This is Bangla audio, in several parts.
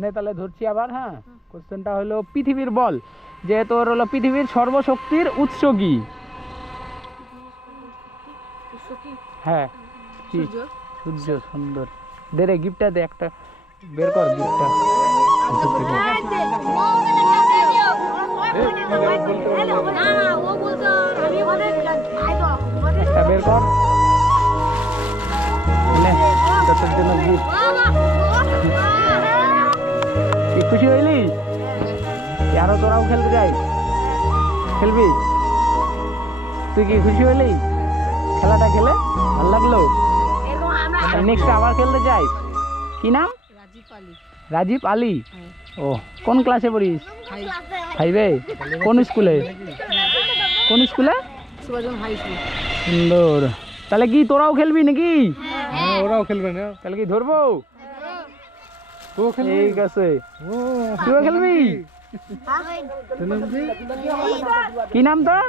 নে তাহলে ধরছি আবার। হ্যাঁ, কোশ্চেনটা হলো পৃথিবীর বল যে তোর হলো পৃথিবীর সর্বশক্তির উৎস কি? হ্যাঁ, কি? সূর্য। সুন্দর। দে রে গিফটটা দে, একটা বের কর গিফটটা। একটা বের কর, নে তোর জন্য গিফট। কি খুশি হইলি? আরো তোরাও খেলতে যাই, খেলবি? তুই কি খুশি হইলি খেলাটা খেলে? ভালো লাগলো? নেক্সট আবার খেলতে যাই। কি নাম? রাজীব আলী। ও, কোন ক্লাসে পড়িস? 5-এ। কোন স্কুলে? কোন স্কুলে? সুন্দর। তাহলে কি তোরাও খেলবি নাকি? হ্যাঁ, ওরাও খেলবে না। তাহলে কি ধরবো? ঠিক আছে, তুইও খেলবি? কি নাম তোর?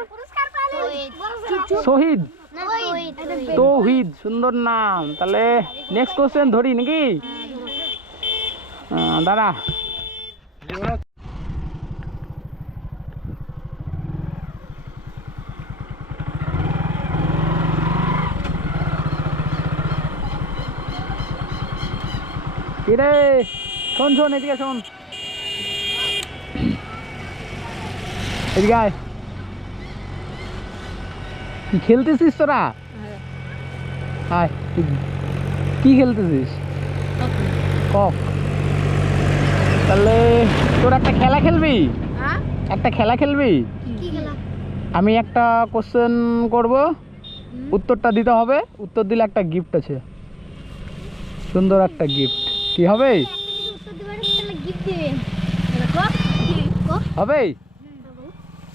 শহীদ। তৌহিদ, সুন্দর নাম। তাহলে নেক্সট কোশ্চেন ধরি নাকি? দাঁড়া। কিরে, শোন শোন, এদিকে শোন, এদিকে আয়। কি খেলতেছিস তোরা? হায়, কি খেলতেছিস? কক। তাহলে তোর একটা খেলা খেলবি? একটা খেলা খেলবি? আমি একটা কোশ্চেন করব, উত্তরটা দিতে হবে। উত্তর দিলে একটা গিফট আছে, সুন্দর একটা গিফট। কি হবে? হবে?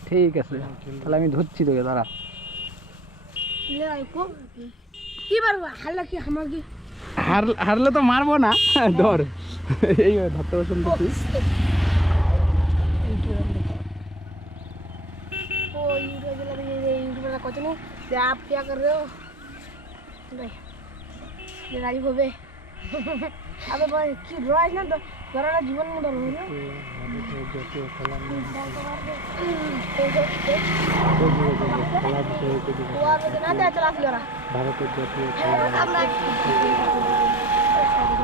ঠিক আছে, তাহলে আমি ধরছি তোকে, দাঁড়া। হারলে তো মারবো না, ধর। এই ধরতে পছন্দ তুই। आप क्या कर रहे हो? राजीव होबे। अबे भाई की ड्राइव ना जरा जीवन में डरो ना।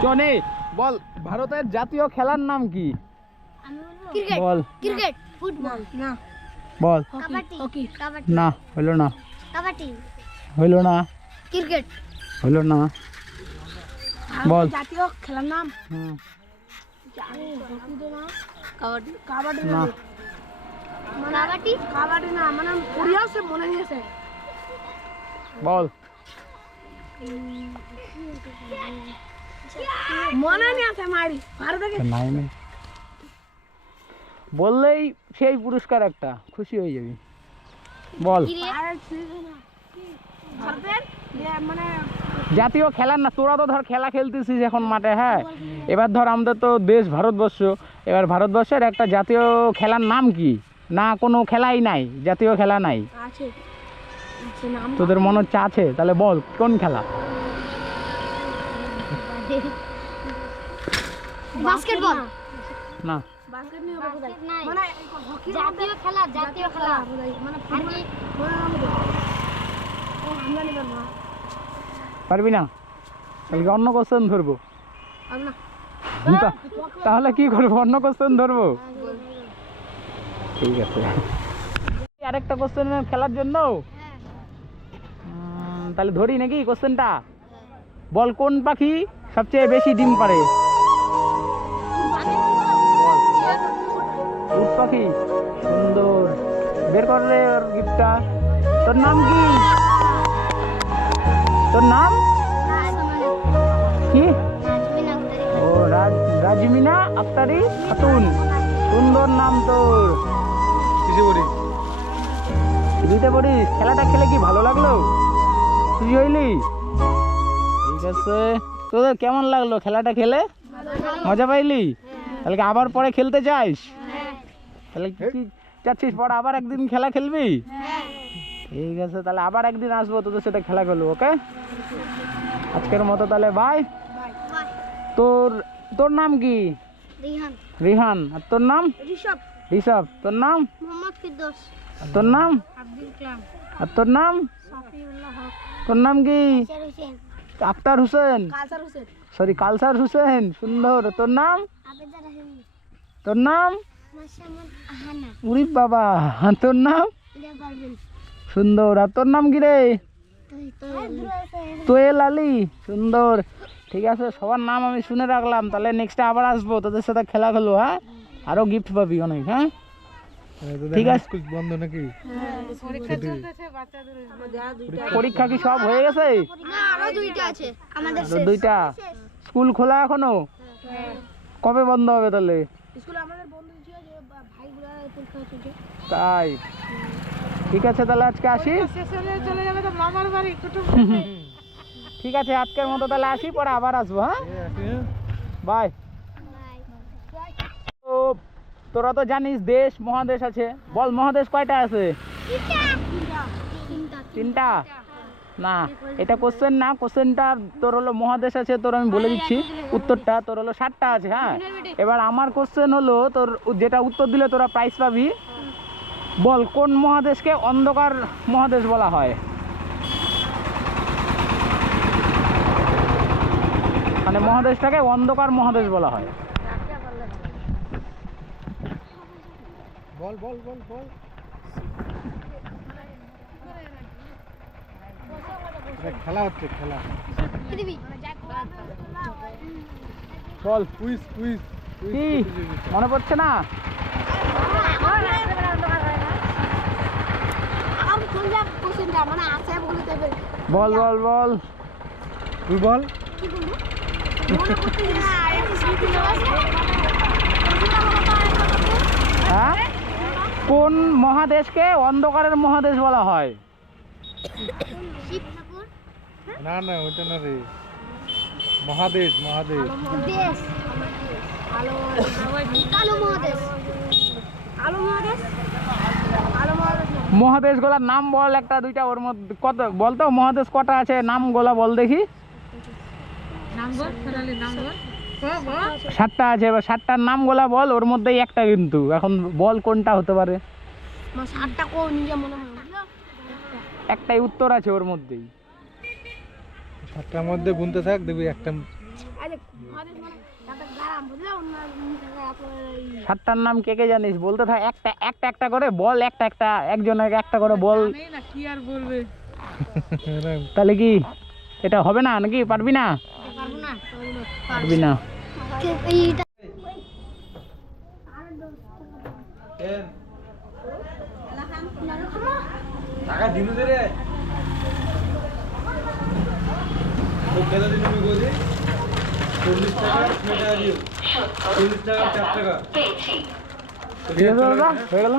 চনে বল, ভারতের জাতীয় খেলার নাম কি? क्रिकेट। বল। क्रिकेट। फुटबॉल ना। বল। हॉकी। না, হইলো না। कबड्डी। হইলো না। क्रिकेट। হইলো না। বল। জাতীয় খেলার নাম হুম, কাবাডি। কাবাডি না। কাবাডি। কাবাডি না, মানে ওড়িয়া সে মনে নিয়েছে। বল। মনে নিয়ে আছে মারি ভারত থেকে। নাই নাই, বললেই সেই পুরস্কার একটা, খুশি হয়ে যাবি। বল। ভারতের মানে জাতীয় খেলার না, তোরা তো ধর খেলা খেলতেছিস এখন মাঠে। হ্যাঁ, এবার ধর আমাদের তো দেশ ভারতবর্ষ, এবার ভারতবর্ষের একটা জাতীয় খেলার নাম কি? না, কোনো খেলাই নাই, জাতীয় খেলা নাই। আছে নাম তোদের মনে হচ্ছে আছে, তাহলে বল কোন খেলা? বাস্কেটবল না, বাস্কেট নিয়ে হবে কোথায়? মানে হকি জাতীয় খেলা। জাতীয় খেলা মানে ফুটবল মনে ও আমরা নিব না। পারবি না? তাহলে কি অন্য কোশ্চেন ধরবো? আর না তাহলে কি করবো? অন্য কোশ্চেন ধরবো? ঠিক আছে, আরেকটা কোশ্চেন খেলার জন্য। তাহলে ধরি নাকি কোশ্চেনটা? বল, কোন পাখি সবচেয়ে বেশি ডিম পারে? উট পাখি। সুন্দর, বের কর রে ওর গিফটটা। তোর নাম কি? তোর নাম কি? ও, রাজমিনা আক্তারি খাতুন। সুন্দর নাম তোর। কিসে করি? দিতে পড়িস। খেলাটা খেলে কি ভালো লাগলো? খুশি হইলি? ঠিক আছে, তোদের কেমন লাগলো খেলাটা খেলে? মজা পাইলি? তাহলে কি আবার পরে খেলতে চাস? তাহলে কি চাচ্ছিস পরে আবার একদিন খেলা খেলবি? ঠিক আছে, তাহলে আবার একদিন আসবো, তোদের সাথে খেলা খেলবো। ওকে, আজকের মতো তাহলে বাই। তোর নাম কি? রিহান রিহান। আর তোর নাম? ঋষভ ঋষভ। তোর নাম? মোহাম্মদ ফিরদৌস আর তোর নাম? আব্দুল কালাম আর তোর নাম? সাফিউল্লাহ হক তোর নাম কি? শের হোসেন আক্তার হোসেন। কাসার হোসেন সরি, কালসার হোসেন। সুন্দর। তোর নাম? আবেদা রহিম তোর নাম? মাশামুদ আহানা উরি বাবা। আর তোর নাম? ইলা পারবেন সুন্দর। আর তোর নাম কি রে? তো তোয়েল আলী। সুন্দর। ঠিক আছে, সবার নাম আমি শুনে রাখলাম। তাহলে নেক্সটে আবার আসবো, তোদের সাথে খেলা খেলো। হ্যাঁ, আরো গিফট পাবি অনেক। হ্যাঁ ঠিক আছে। স্কুল বন্ধ নাকি? পরীক্ষা কি সব হয়ে গেছে? না আরো দুইটা আছে আমাদের তো দুইটা। স্কুল খোলা এখনো? কবে বন্ধ হবে তাহলে? স্কুল আমাদের বন্ধ ছিল যে ভাইগুলা পরীক্ষা চলছে তাই? ঠিক আছে, তাহলে আজকে আসি। চলে যাবে তো মামার বাড়ি কুটুম ঠিক আছে, আজকের মতো তাহলে আসি, পরে আবার আসবো। হ্যাঁ, বাই। তো তোরা তো জানিস দেশ মহাদেশ আছে। বল মহাদেশ কয়টা আছে? তিনটা না, এটা কোশ্চেন না। কোশ্চেনটা তোর হলো মহাদেশ আছে, তোর আমি বলে দিচ্ছি উত্তরটা। তোর হলো 7টা আছে। হ্যাঁ, এবার আমার কোশ্চেন হলো, তোর যেটা উত্তর দিলে তোরা প্রাইজ পাবি। বল কোন মহাদেশকে অন্ধকার মহাদেশ বলা হয়? মানে মহাদেশটাকে অন্ধকার মহাদেশ বলা হয়। বল বল বল বল। খেলা হচ্ছে, খেলা। বল কুইজ কুইজ কি মনে পড়ছে না? বল বল বল। তুই বল। হ্যাঁ, কোন মহাদেশকে অন্ধকারের মহাদেশ বলা হয়? না না, ওটা না রে। মহাদেশ, মহাদেশ। মহাদেশ গুলার নাম বল, একটা দুইটা। ওর মধ্যে কত বলতো মহাদেশ কটা আছে? নাম গোলা বল দেখি। 7টা আছে। এবার 7টার নাম গোলা বল, ওর মধ্যেই একটা কিন্তু। এখন বল কোনটা হতে পারে? একটাই উত্তর আছে ওর মধ্যেই। 7টার মধ্যে গুনতে থাক, দেখবি একটা। 7টার নাম কে কে জানিস? বলতে থাক, একটা একটা একটা করে বল। একটা একটা, একজনের একটা করে বল। কি আর বলবে? তাহলে কি এটা হবে না নাকি? পারবি না? পারবি না। টাকা দিনু দে রে। তো কেটে দিনু আমি কইছি 40 টাকা মেটা দিও। 40 টাকা 4 টাকা পেয়েছি। ঠিক আছে দাদা, হয়ে গেল।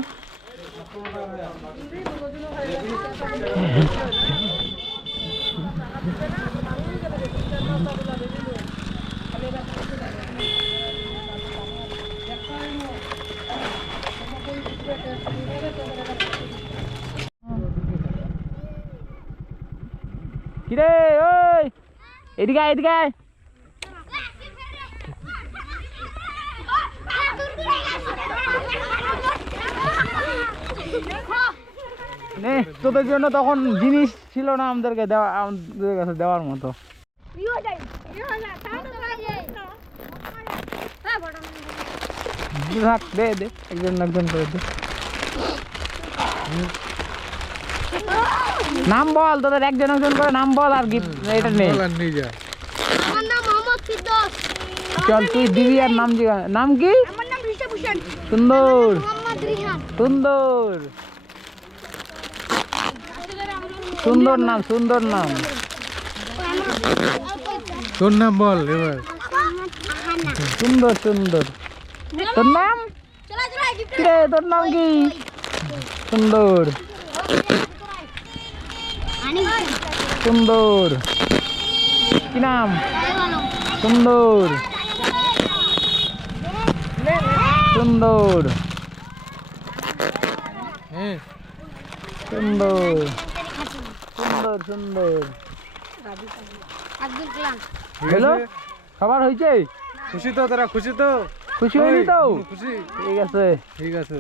কিরে ওই, এদিকে আয়, এদিকে আয়। নে, তোদের জন্য তখন জিনিস ছিল না আমাদেরকে দেওয়া, আমাদের কাছে দেওয়ার মতো। থাক, দে দে, একজন একজন করে দে। নাম বল, তোদের একজন একজন করে নাম বল। আর গিফট এটা নেই। বল আর নিয়ে যা। আমার নাম মোহাম্মদ ফিরদৌস। চল তুই দিবি। আর নাম নাম কি? আমার নাম ঋষভ হোসেন। সুন্দর মোহাম্মদ রিহান। সুন্দর সুন্দর নাম, সুন্দর নাম। তোর নাম বল এবার। সুন্দর সুন্দর। তোর নাম কিরে? তোর নাম কি? সুন্দর সুন্দর। কি নাম? সুন্দর সুন্দর হ্যাঁ, সুন্দর সুন্দর সুন্দর। আব্দুল কালাম। হ্যালো, সবার হয়েছে? খুশি তো তোরা? খুশি তো? খুশি হয়নি তো? খুশি? ঠিক আছে। ঠিক আছে।